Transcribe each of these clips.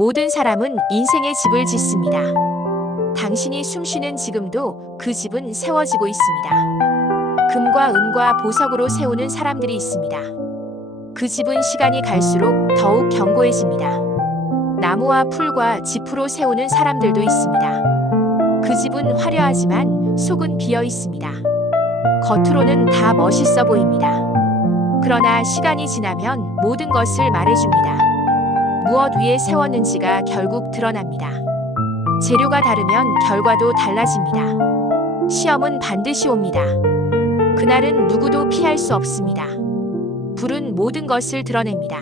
모든 사람은 인생의 집을 짓습니다. 당신이 숨쉬는 지금도 그 집은 세워지고 있습니다. 금과 은과 보석으로 세우는 사람들이 있습니다. 그 집은 시간이 갈수록 더욱 견고해집니다. 나무와 풀과 지프로 세우는 사람들도 있습니다. 그 집은 화려하지만 속은 비어 있습니다. 겉으로는 다 멋있어 보입니다. 그러나 시간이 지나면 모든 것을 말해줍니다. 무엇 위에 세웠는지가 결국 드러납니다. 재료가 다르면 결과도 달라집니다. 시험은 반드시 옵니다. 그날은 누구도 피할 수 없습니다. 불은 모든 것을 드러냅니다.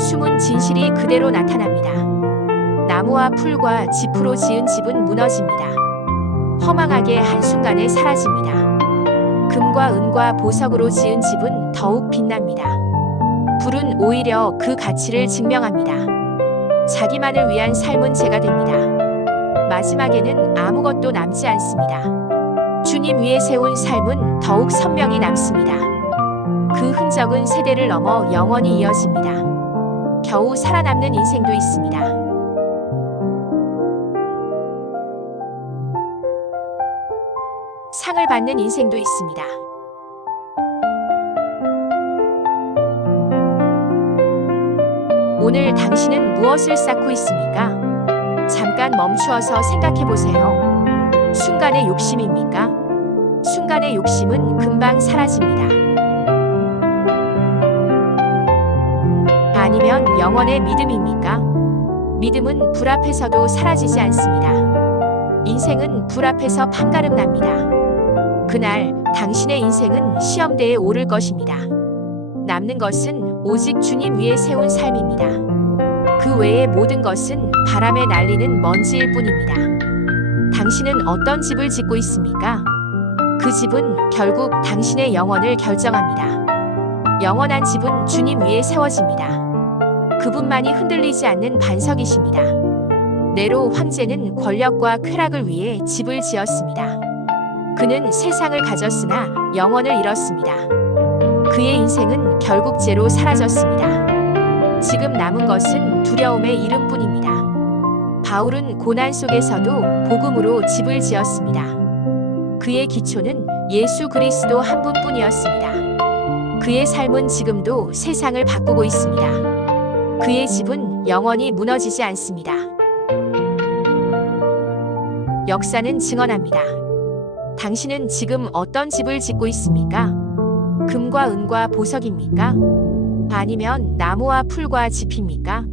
숨은 진실이 그대로 나타납니다. 나무와 풀과 지프로 지은 집은 무너집니다. 허망하게 한순간에 사라집니다. 금과 은과 보석으로 지은 집은 더욱 빛납니다. 불은 오히려 그 가치를 증명합니다. 자기만을 위한 삶은 죄가 됩니다. 마지막에는 아무것도 남지 않습니다. 주님 위에 세운 삶은 더욱 선명히 남습니다. 그 흔적은 세대를 넘어 영원히 이어집니다. 겨우 살아남는 인생도 있습니다. 상을 받는 인생도 있습니다. 오늘 당신은 무엇을 쌓고 있습니까? 잠깐 멈추어서 생각해 보세요. 순간의 욕심입니까? 순간의 욕심은 금방 사라집니다. 아니면 영원의 믿음입니까? 믿음은 불 앞에서도 사라지지 않습니다. 인생은 불 앞에서 판가름 납니다. 그날 당신의 인생은 시험대에 오를 것입니다. 남는 것은 오직 주님 위에 세운 삶입니다. 그 외의 모든 것은 바람에 날리는 먼지일 뿐입니다. 당신은 어떤 집을 짓고 있습니까? 그 집은 결국 당신의 영혼을 결정합니다. 영원한 집은 주님 위에 세워집니다. 그분만이 흔들리지 않는 반석이십니다. 네로 황제는 권력과 쾌락을 위해 집을 지었습니다. 그는 세상을 가졌으나 영혼을 잃었습니다. 그의 인생은 결국 죄로 사라졌습니다. 지금 남은 것은 두려움의 이름뿐입니다. 바울은 고난 속에서도 복음으로 집을 지었습니다. 그의 기초는 예수 그리스도 한 분뿐이었습니다. 그의 삶은 지금도 세상을 바꾸고 있습니다. 그의 집은 영원히 무너지지 않습니다. 역사는 증언합니다. 당신은 지금 어떤 집을 짓고 있습니까? 금과 은과 보석입니까? 아니면 나무와 풀과 짚입니까?